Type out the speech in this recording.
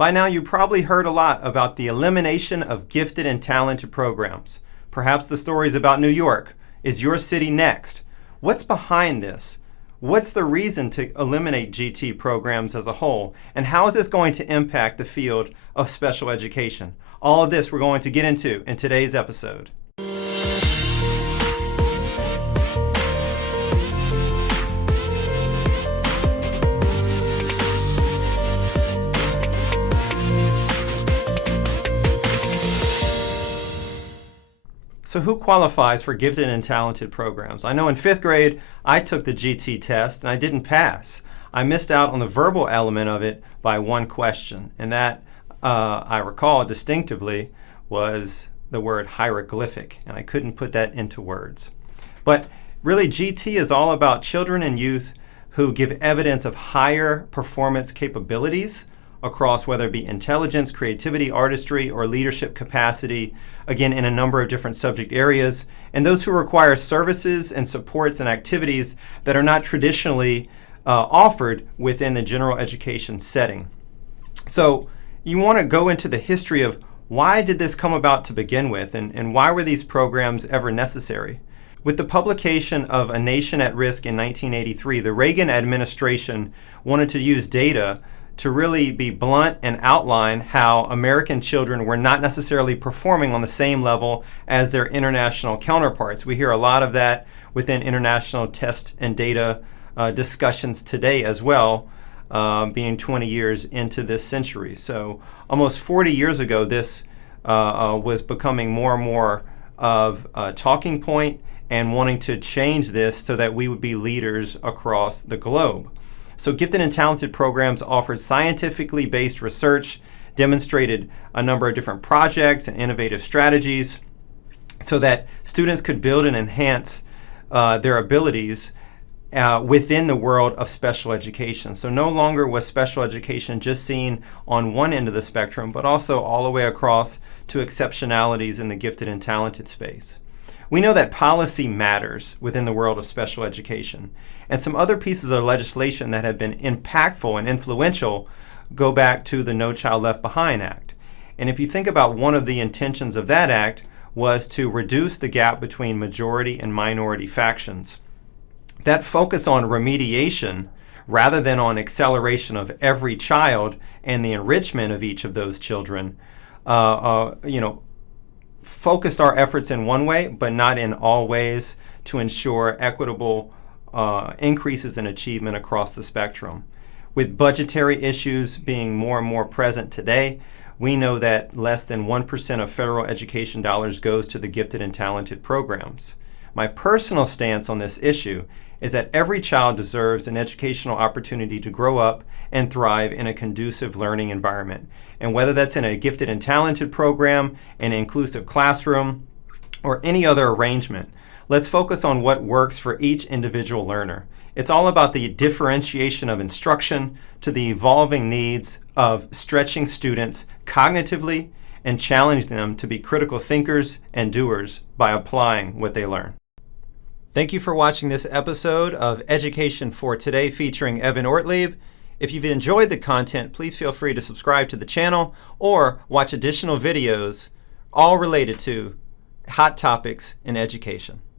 By now you probably heard a lot about the elimination of gifted and talented programs. Perhaps the story is about New York. Is your city next? What's behind this? What's the reason to eliminate GT programs as a whole? And how is this going to impact the field of special education? All of this we're going to get into in today's episode. So who qualifies for gifted and talented programs? I know in 5th grade, I took the GT test and I didn't pass. I missed out on the verbal element of it by one question. And that, I recall distinctively, was the word hieroglyphic. And I couldn't put that into words. But really, GT is all about children and youth who give evidence of higher performance capabilities across whether it be intelligence, creativity, artistry, or leadership capacity, again, in a number of different subject areas, and those who require services and supports and activities that are not traditionally offered within the general education setting. So you want to go into the history of why did this come about to begin with, and why were these programs ever necessary? With the publication of A Nation at Risk in 1983, the Reagan administration wanted to use data to really be blunt and outline how American children were not necessarily performing on the same level as their international counterparts. We hear a lot of that within international test and data discussions today as well, being 20 years into this century. So almost 40 years ago, this was becoming more and more of a talking point and wanting to change this so that we would be leaders across the globe. So gifted and talented programs offered scientifically based research, demonstrated a number of different projects and innovative strategies so that students could build and enhance their abilities within the world of special education. So no longer was special education just seen on one end of the spectrum, but also all the way across to exceptionalities in the gifted and talented space. We know that policy matters within the world of special education. And some other pieces of legislation that have been impactful and influential go back to the No Child Left Behind Act. And if you think about one of the intentions of that act was to reduce the gap between majority and minority factions. That focus on remediation rather than on acceleration of every child and the enrichment of each of those children, focused our efforts in one way, but not in all ways to ensure equitable increases in achievement across the spectrum. With budgetary issues being more and more present today, we know that less than 1% of federal education dollars goes to the gifted and talented programs. My personal stance on this issue is that every child deserves an educational opportunity to grow up and thrive in a conducive learning environment. And whether that's in a gifted and talented program, an inclusive classroom, or any other arrangement, let's focus on what works for each individual learner. It's all about the differentiation of instruction to the evolving needs of stretching students cognitively and challenge them to be critical thinkers and doers by applying what they learn. Thank you for watching this episode of Education for Today featuring Evan Ortlieb. If you've enjoyed the content, please feel free to subscribe to the channel or watch additional videos all related to hot topics in education.